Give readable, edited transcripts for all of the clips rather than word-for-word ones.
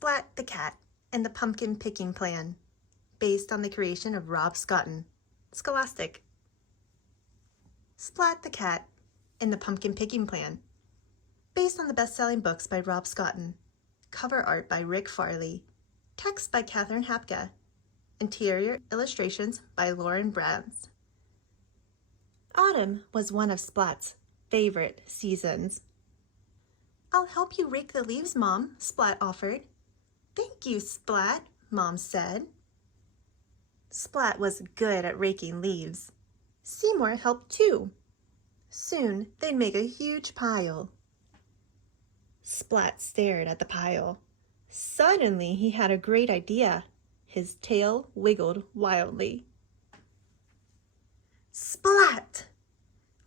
Splat the Cat and the Pumpkin Picking Plan, based on the creation of Rob Scotton, Scholastic. Splat the Cat and the Pumpkin Picking Plan, based on the best-selling books by Rob Scotton, cover art by Rick Farley, text by Catherine Hapka, interior illustrations by Lauren Brands. Autumn was one of Splat's favorite seasons. "I'll help you rake the leaves, Mom," Splat offered. "Thank you, Splat," Mom said. Splat was good at raking leaves. Seymour helped too. Soon they'd make a huge pile. Splat stared at the pile. Suddenly he had a great idea. His tail wiggled wildly. Splat!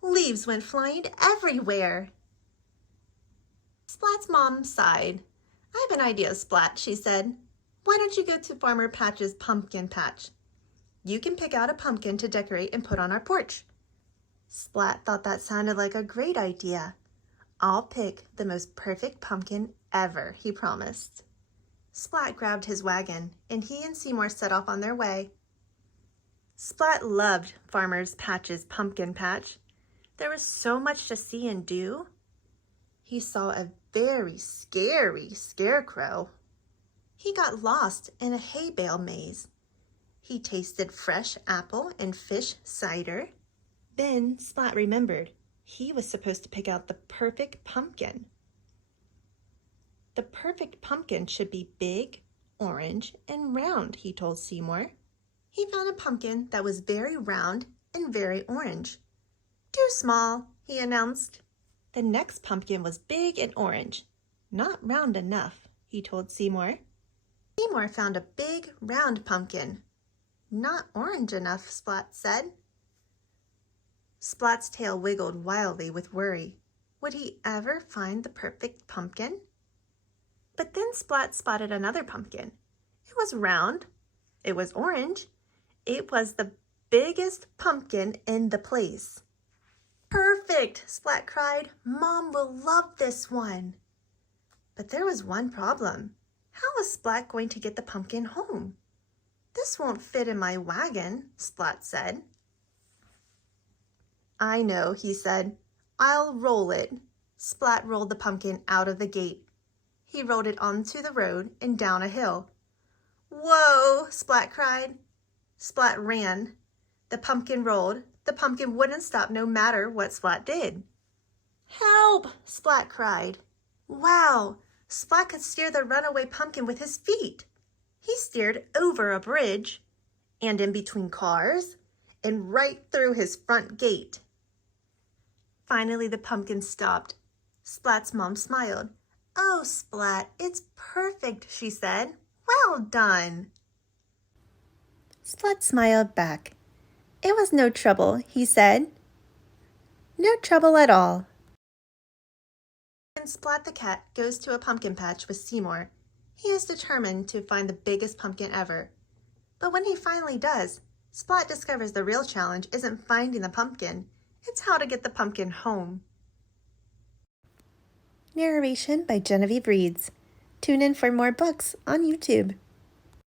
Leaves went flying everywhere. Splat's mom sighed. "I have an idea, Splat," she said. "Why don't you go to Farmer Patch's pumpkin patch? You can pick out a pumpkin to decorate and put on our porch." Splat thought that sounded like a great idea. "I'll pick the most perfect pumpkin ever," he promised. Splat grabbed his wagon, and he and Seymour set off on their way. Splat loved Farmer Patch's pumpkin patch. There was so much to see and do. He saw a very scary scarecrow. He got lost in a hay bale maze. He tasted fresh apple and fish cider. Then Splat remembered he was supposed to pick out the perfect pumpkin. The perfect pumpkin should be big, orange, and round, he told Seymour. He found a pumpkin that was very round and very orange. "Too small," he announced. The next pumpkin was big and orange. "Not round enough," he told Seymour. Seymour found a big, round pumpkin. "Not orange enough," Splat said. Splat's tail wiggled wildly with worry. Would he ever find the perfect pumpkin? But then Splat spotted another pumpkin. It was round. It was orange. It was the biggest pumpkin in the place. "Perfect!" Splat cried. "Mom will love this one." But there was one problem. How was Splat going to get the pumpkin home? "This won't fit in my wagon," Splat said. "I know," he said. "I'll roll it." Splat rolled the pumpkin out of the gate. He rolled it onto the road and down a hill. "Whoa!" Splat cried. Splat ran. The pumpkin rolled. The pumpkin wouldn't stop no matter what Splat did. "Help!" Splat cried. Wow! Splat could steer the runaway pumpkin with his feet. He steered over a bridge, and in between cars, and right through his front gate. Finally, the pumpkin stopped. Splat's mom smiled. "Oh, Splat, it's perfect," she said. "Well done." Splat smiled back. "It was no trouble," he said. "No trouble at all." When Splat the Cat goes to a pumpkin patch with Seymour, he is determined to find the biggest pumpkin ever. But when he finally does, Splat discovers the real challenge isn't finding the pumpkin, it's how to get the pumpkin home. Narration by Genevieve Reeds. Tune in for more books on YouTube.